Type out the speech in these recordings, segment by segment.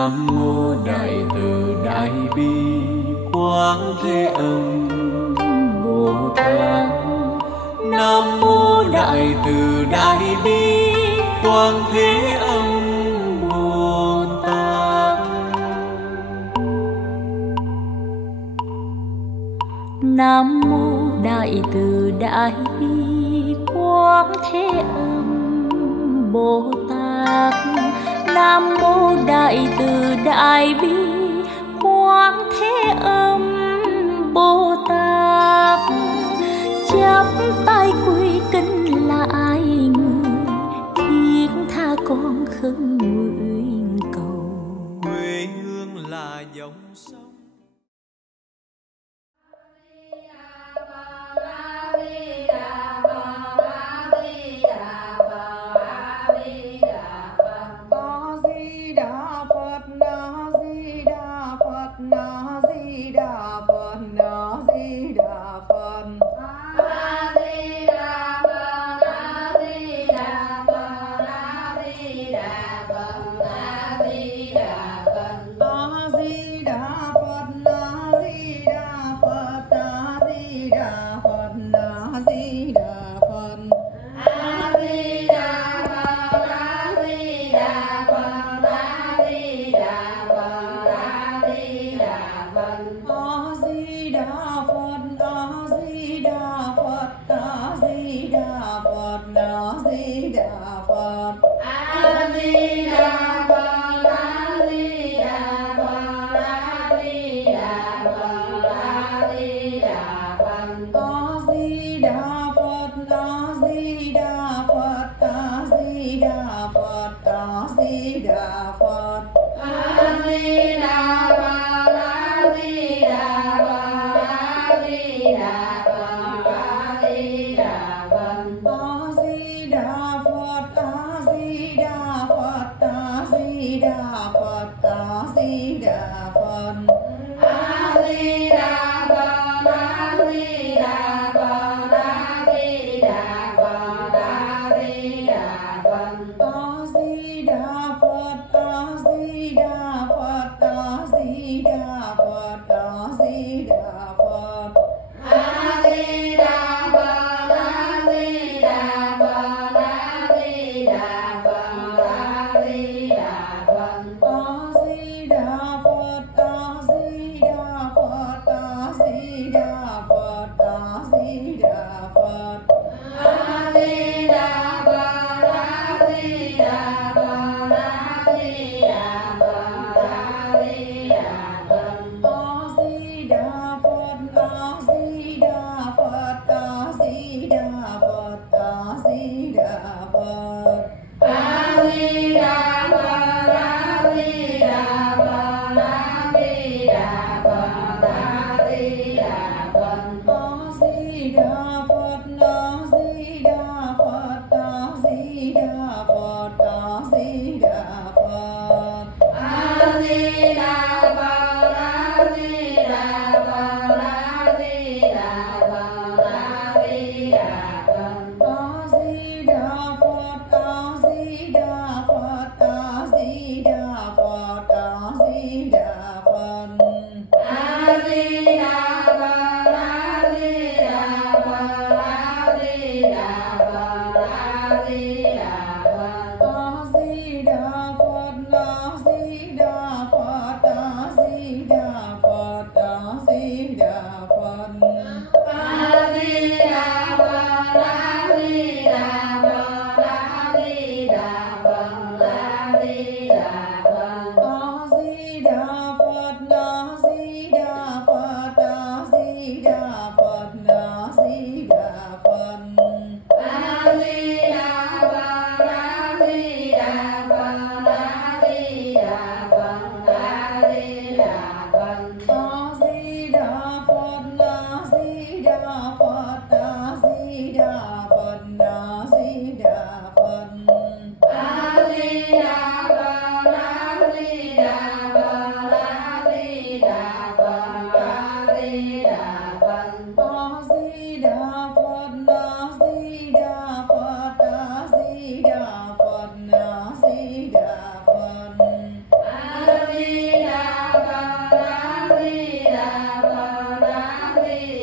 Nam mô Đại từ Đại bi Quán Thế Âm Bồ Tát. Nam mô Đại từ Đại bi Quán Thế Âm Bồ Tát. Nam mô Đại từ Đại bi Quán Thế Âm Bồ Tát. Nam mô Đại từ Đại bi Quán Thế Âm Bồ Tát. Chắp tay quy kính lại người, thiết tha con khấn nguyện cầu. Quê hương là dòng sông.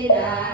A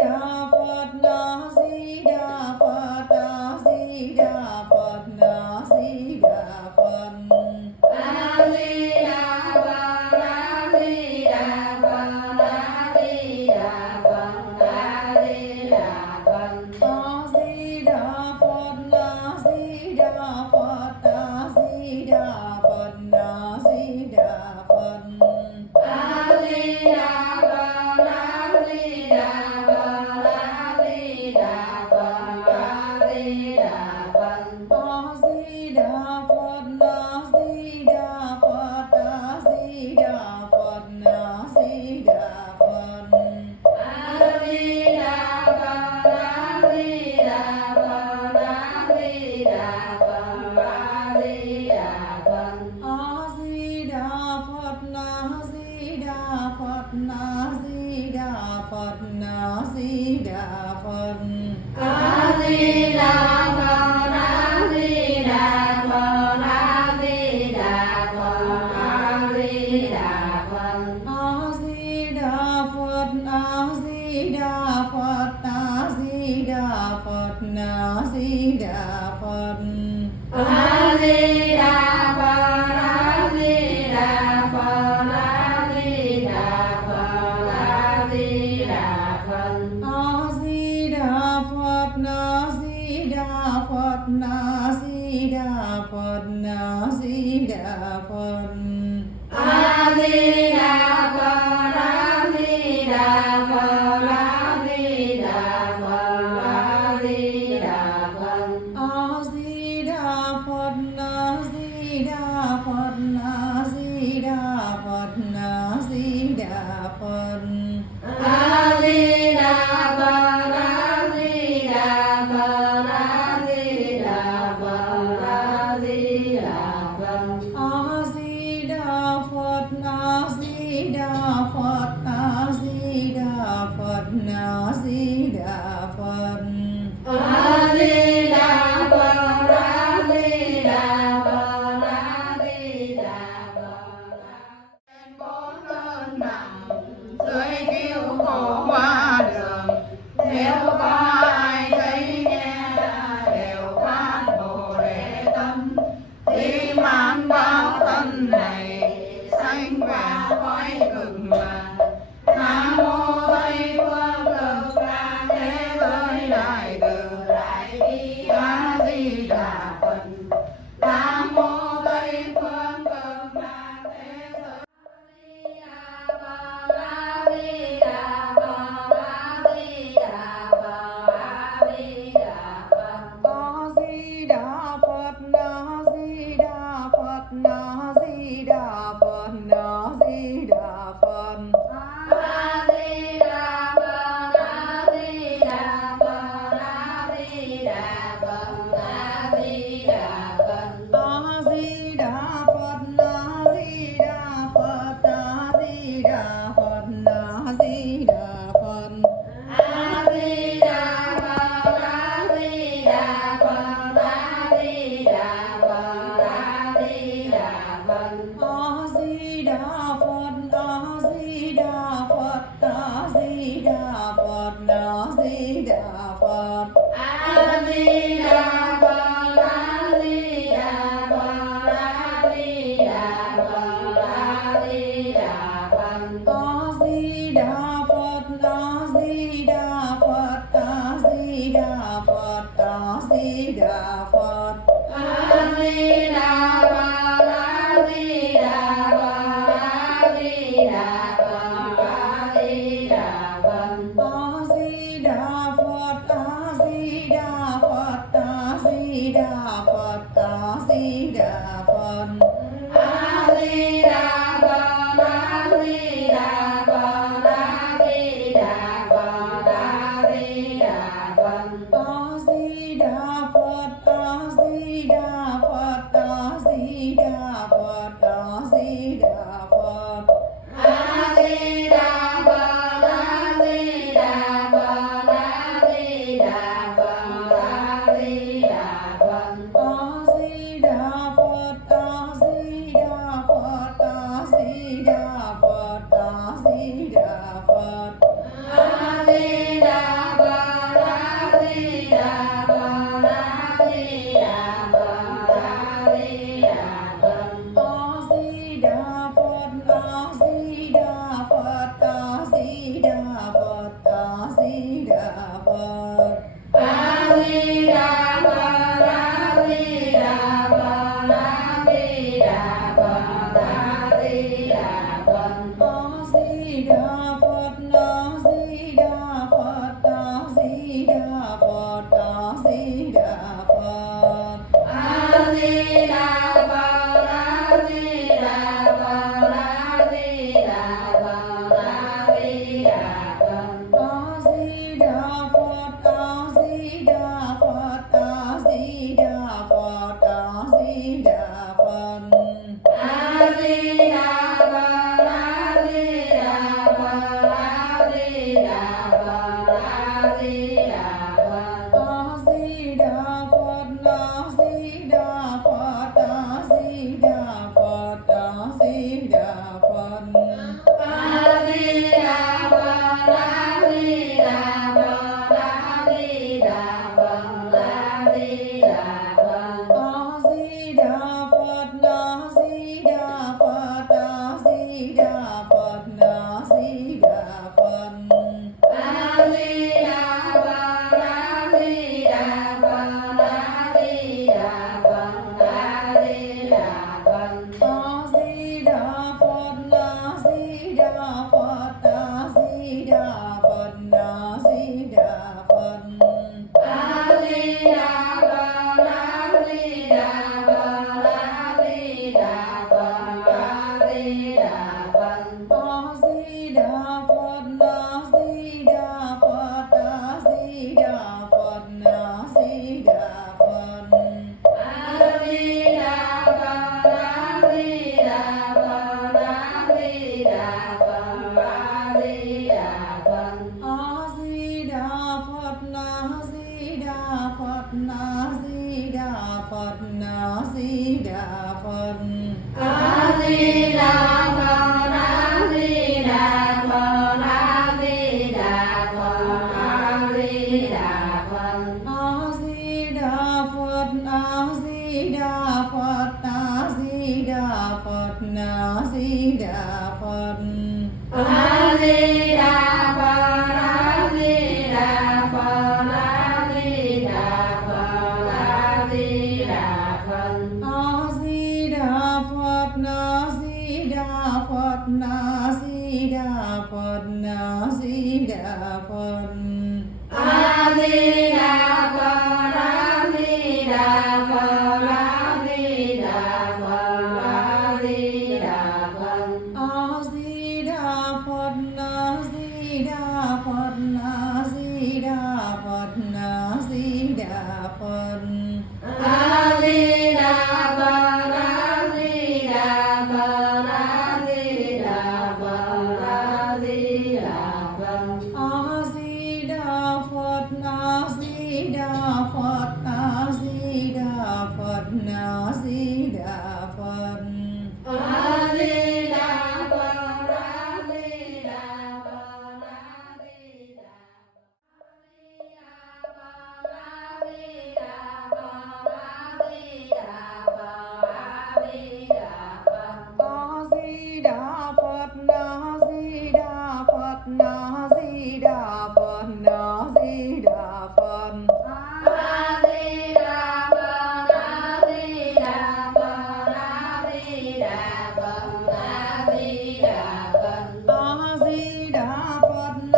A Di Đà Di Đà Phật. A Di Đà Phật, A Di Đà Phật, A Di Đà Phật, A Di Đà Phật. A Di Đà Phật, A Di Đà Phật, A Di Đà Phật, A Di Đà Phật. A Di Đà Phật, A Di Đà Phật, A Di Đà Phật, A Di Đà Phật. A Di Đà Phật, A Di Đà Phật, A Di Đà Phật, A Di Đà Phật. A Di Đà Phật, A Di Đà Phật, A Di Đà Phật, A Di Đà Phật. A Di Đà Phật, A Di Đà Phật, A Di Đà Phật, A Di Đà Phật. A Di Đà Phật, A Di Đà Phật, A Di Đà Phật, A Di Đà Phật. A Di Đà Phật, A Di Đà Phật, A Di Đà Phật, A Di Đà Phật. A Di Đà Phật, A Di Đà Phật, A Di Đà Phật, A Di Đà Phật. A Di Đà Phật, A Di Đà Phật, A Di Đà Phật, A Di Đà Phật. A Di Đà Phật, A Di Đà Phật, A Di Đà Phật, A Di Đà Phật. A Di Đà Phật, A Di Đà Phật, A Di Đà Phật, A Di Đà Phật. A Di Đà Phật, A Di Đà Phật, A Di Đà Phật, A Di Đà Phật. A Di Đà Phật, A Di Đà Phật, A Di Đà Phật, A Di Đà Phật. A Di Đà Phật, A Di Đà Phật, A Di Đà Phật, A Di Đà Phật. A Di Đà Phật, A Di Đà Phật, A Di Đà Phật, A Di Đà Phật. A Di Đà Phật, A Di Đà Phật, A Di Đà Phật, A Di Đà Phật. A Di Đà Phật, A Di Đà Phật, A Di Đà Phật, A Di Đà Phật. A Di Đà Phật, A Di Đà Phật, A Di Đà Phật, A Di Đà Phật. A Di Đà Phật, A Di Đà Phật, A Di Đà Phật, A Di Đà Phật. A Di Đà Phật, A Di Đà Phật, A Di Đà Phật, A Di Đà Phật. A Di Đà Phật, A Di Đà Phật, A Di Đà Phật, A Di Đà Phật. A Di Đà Phật, A Di Đà Phật, A Di Đà Phật. A Di Đà Phật, A Di Đà Phật, A Di Đà Phật. A Di Đà Phật, A Di Đà Phật, A Di Đà Phật, A Di Đà Phật. A Di Đà Phật, A Di Đà Phật, A Di Đà Phật, A Di Đà Phật. A Di Đà Phật,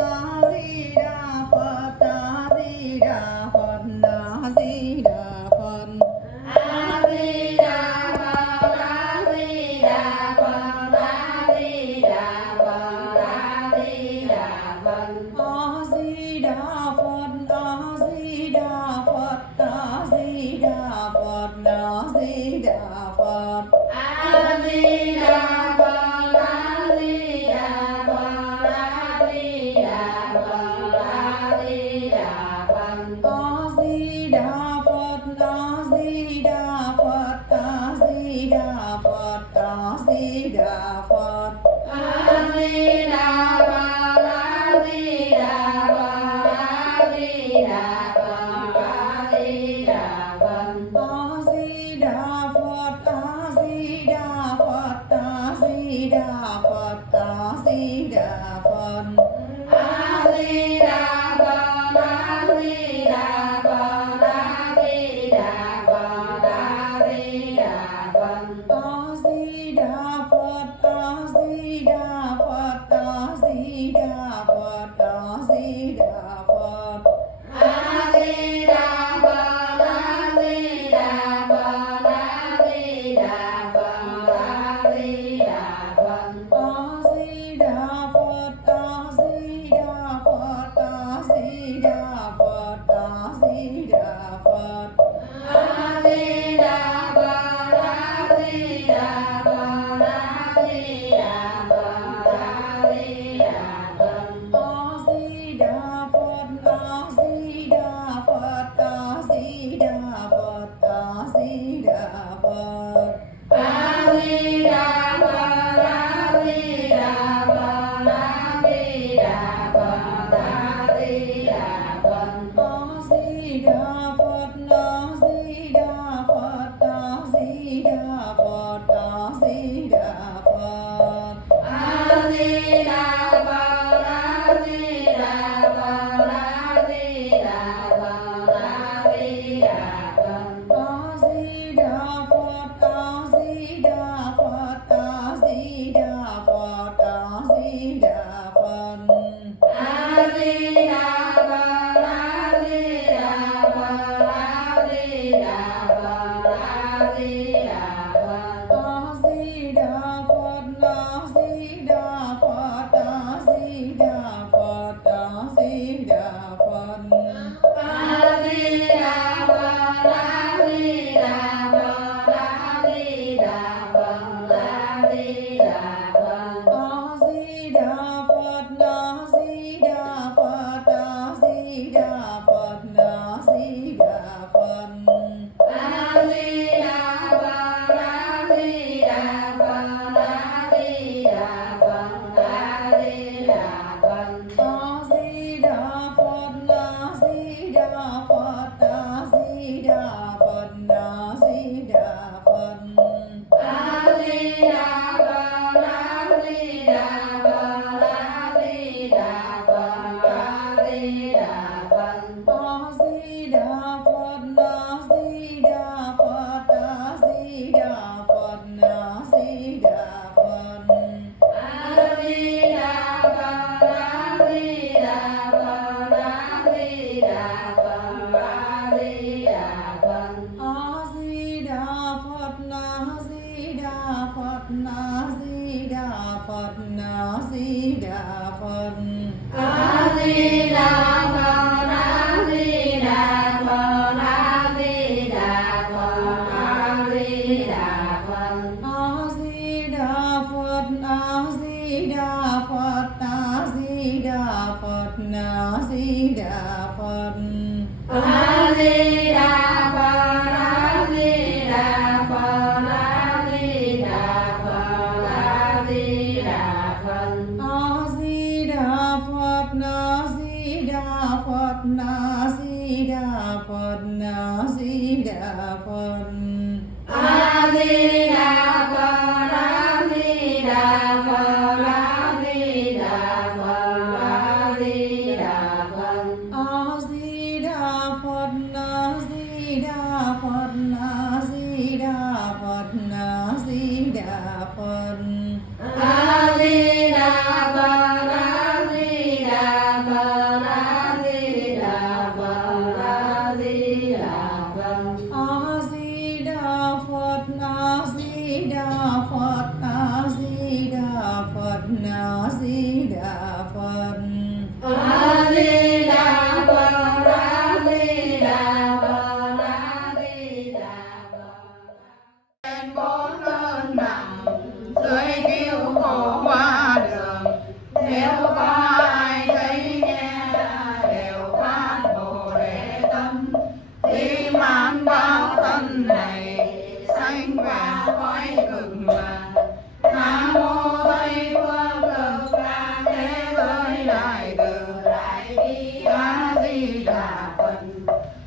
A Di Đà Phật, A Di Đà Phật, A Di Đà Phật. A Di Đà Phật, A Di Đà Phật, A Di Đà Phật, A Di Đà Phật. A Di Đà Phật, A Di Đà Phật, A Di Đà Phật, A Di Đà Phật. A Di Đà Phật, A Di Đà Phật, A Di Đà Phật, A Di Đà Phật. A Di Đà Phật, A Di Đà Phật, A Di Đà Phật, A Di Đà Phật. A Di Đà Phật, A Di Đà Phật, A Di Đà Phật, A Di Đà Phật. A Di Đà Phật, A Di Đà Phật, A Di Đà Phật, A Di Đà Phật. A Di Đà Phật,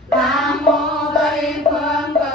Nam mô Tây Phương